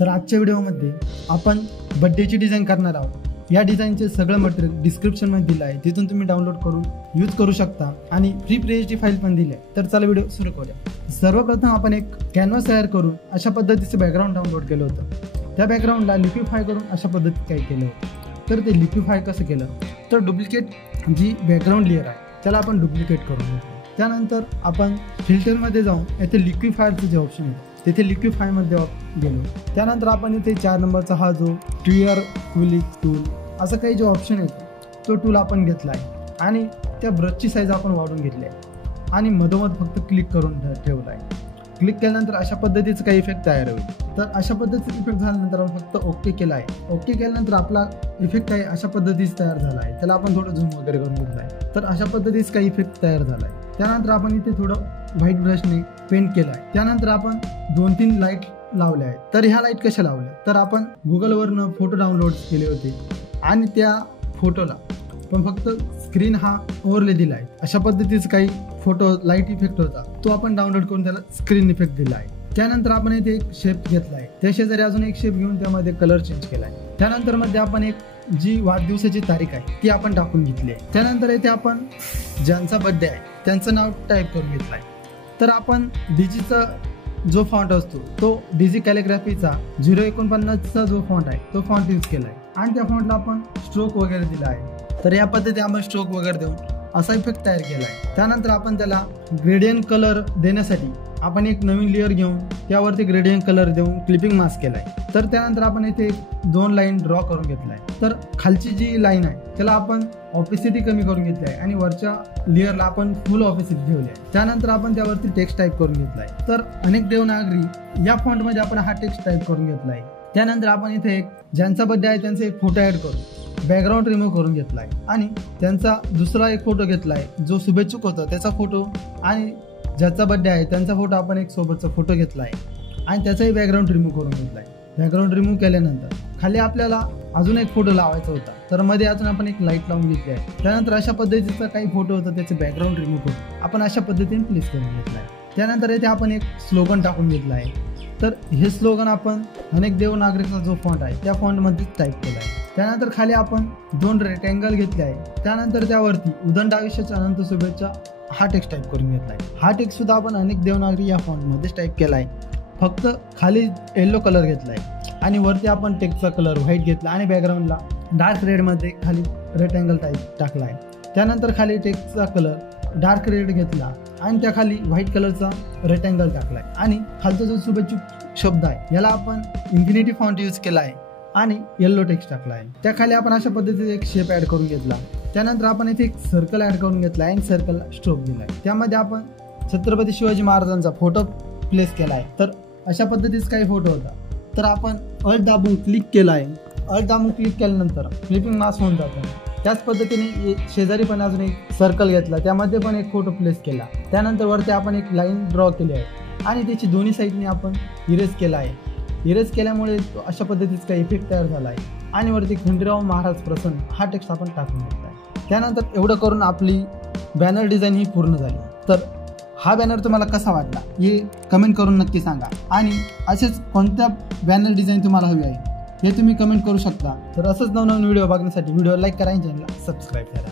तर आजच्या व्हिडिओमध्ये आपण बड्डेची डिझाईन करणार आहोत। या डिझाईनचे सगळं मटेरियल डिस्क्रिप्शनमध्ये दिलं आहे, तिथून तुम्ही डाउनलोड करून यूज करू शकता आणि फ्री पीएचडी फाईल पण दिली आहे। तर चला व्हिडिओ सुरू करूया। सर्वप्रथम आपण एक कॅनव्हास तयार करून अशा पद्धतीचं बॅकग्राऊंड डाउनलोड केलं होतं। त्या बॅकग्राऊंडला लिक्विफाय करून अशा पद्धतीत काय केलं होतं। तर ते लिक्विफाय कसं केलं, तर डुप्लिकेट जी बॅकग्राऊंड लेअर आहे त्याला आपण डुप्लिकेट करून घेतो। त्यानंतर आपण फिल्टरमध्ये जाऊन येथे लिक्विफायरचं जे ऑप्शन आहे तिथे लिक्विफायमध्ये गेलो। त्यानंतर आपण इथे 4 नंबरचा हा जो क्लिअर क्विलिक टूल असं काही जो ऑप्शन आहे तो टूल आपण घेतला आहे आणि त्या ब्रशची साईज आपण वाढवून घेतली आहे आणि मधोमध फक्त क्लिक करून ठेवला आहे। क्लिक केल्यानंतर अशा पद्धतीचं काही इफेक्ट तयार होईल। तर अशा पद्धतीचा इफेक्ट झाल्यानंतर आपण फक्त ओके केला आहे। ओके केल्यानंतर आपला इफेक्ट आहे अशा पद्धतीचा तयार झाला आहे। त्याला आपण थोडं झूम वगैरे करून घेतलं आहे। तर अशा पद्धतीचा काही इफेक्ट तयार झाला आहे। त्यानंतर आपण इथे थोडं व्हाईट ब्रशने पेंट केलं आहे। त्यानंतर आपण 2-3 लाईट लावल्या आहेत। तर ह्या लाईट कशा लावल्या, तर आपण गुगलवरनं फोटो डाउनलोड केले होते आणि त्या फोटोला पण फक्त स्क्रीन हा ओव्हरले दिला आहे। अशा पद्धतीचं काही फोटो लाईट इफेक्ट होता तो आपण डाउनलोड करून त्याला स्क्रीन इफेक्ट दिला आहे। त्यानंतर आपण इथे एक शेप घेतला आहे, त्या शेजारी अजून एक शेप घेऊन त्यामध्ये कलर चेंज केला आहे। त्यानंतर मध्ये आपण एक जी वाढदिवसाची तारीख आहे ती आपण टाकून घेतली आहे। त्यानंतर इथे आपण ज्यांचा बर्थडे आहे त्यांचं नाव टाईप करून घेतलं आहे। तर आपण डीजीचा जो फॉन्ट असतो तो डीजी कॅलिग्राफीचा 049चा जो फॉन्ट आहे तो फॉन्ट यूज केला आहे आणि त्या फॉन्टला आपण स्ट्रोक वगैरे दिला आहे। तर या पद्धतीने आपण स्ट्रोक वगैरे देऊन असा इफेक्ट तयार केला आहे। त्यानंतर आपण त्याला ग्रेडियंट कलर देण्यासाठी आपण एक नवीन लेअर घेऊन त्यावरती ग्रेडियंट कलर देऊन क्लिपिंग मास्क केला आहे। तर त्यानंतर आपण इथे 2 लाईन ड्रॉ करून घेतला आहे। तर खालची जी लाईन आहे त्याला आपण ऑपेसिटी कमी करून घेतली आहे आणि वरच्या लेअरला आपण फुल ऑपेसिटी ठेवली आहे। त्यानंतर आपण त्यावरती टेक्स्ट टाईप करून घेतला आहे। तर अनेक देवनागरी या फॉन्टमध्ये आपण हा टेक्स्ट टाईप करून घेतला आहे। त्यानंतर आपण इथे एक ज्यांचा बर्थडे आहे त्यांचा एक फोटो ॲड करून बॅकग्राऊंड रिमूव्ह करून घेतला आहे आणि त्यांचा दुसरा एक फोटो घेतला आहे जो शुभेच्छुक होता त्याचा फोटो आणि ज्याचा बर्थडे आहे त्यांचा फोटो आपण एक सोबतचा फोटो घेतला आहे आणि त्याचाही बॅकग्राऊंड रिमूव्ह करून घेतला आहे। बॅकग्राऊंड रिमूव्ह केल्यानंतर खाली आपल्याला अजून एक फोटो लावायचा होता, तर मध्ये अजून आपण एक लाईट लावून घेतली आहे। त्यानंतर अशा पद्धतीचा काही फोटो होता त्याचे बॅकग्राऊंड रिमूव्ह करून आपण अशा पद्धतीने प्लेस करून घेतला आहे। त्यानंतर इथे आपण एक स्लोगन टाकून घेतला आहे। तर हे स्लोगन आपण अनेक देवनागरीचा जो फॉन्ट आहे त्या फॉन्टमध्ये टाईप केला आहे। त्यानंतर खाली आपण 2 रेक्टँगल घेतले आहे। त्यानंतर त्यावरती उदंड आयुष्याच्या अनंत शुभेच्छा हा टेक्स्ट टाईप करून घेतला आहे। हा टेक्स्ट सुद्धा आपण अनेक देवनागरी या फॉन्टमध्येच टाईप केला आहे, फक्त खाली येलो कलर घेतला आहे आणि वरती आपण टेक्स्टचा कलर व्हाईट घेतला आणि बॅकग्राऊंडला डार्क रेडमध्ये खाली रेक्टँगल टाईप टाकला आहे। त्यानंतर खाली टेक्स्टचा कलर डार्क रेड घेतला आणि त्या खाली व्हाईट कलरचा रेक्टँगल टाकला आहे आणि खालचा जो शुभेच्छुक शब्द आहे याला आपण इन्फिनिटी फॉन्ट यूज केला आहे आणि येल्लो टेक्स्ट टाकला आहे। त्या खाली आपण अशा पद्धतीचा एक शेप ॲड करून घेतला। त्यानंतर आपण इथे एक सर्कल ॲड करून घेतला आहे आणि सर्कलला स्ट्रोक दिला आहे। त्यामध्ये आपण छत्रपती शिवाजी महाराजांचा फोटो प्लेस केला आहे। तर अशा पद्धतीचा काही फोटो होता, तर आपण अल्ट दाबून क्लिक केला आहे। अल्ट दाबून क्लिक केल्यानंतर क्लिपिंग मास्क होऊन जातो। त्याच पद्धतीने शेजारी पण अजून एक सर्कल घेतला, त्यामध्ये पण एक फोटो प्लेस केला। त्यानंतर वरती आपण एक लाईन ड्रॉ केली आहे आणि त्याची दोन्ही साईडने आपण इरेज केला आहे। इरेज केल्यामुळे अशा पद्धतीचा काही इफेक्ट तयार झाला आहे आणि वरती खंडीराव महाराज प्रसन्न हा टेक्स्ट आपण टाकून घेतला आहे। त्यानंतर एवढं करून आपली बॅनर डिझाईन ही पूर्ण झाली। तर हा बॅनर तुम्हाला कसा वाटला हे कमेंट करून नक्की सांगा आणि असेच कोणत्या बॅनर डिझाईन तुम्हाला हवी आहे हे तुम्ही कमेंट करू शकता। तर असंच नवनवीन व्हिडिओ बघण्यासाठी व्हिडिओ लाईक करा आणि चॅनलला सबस्क्राईब करा।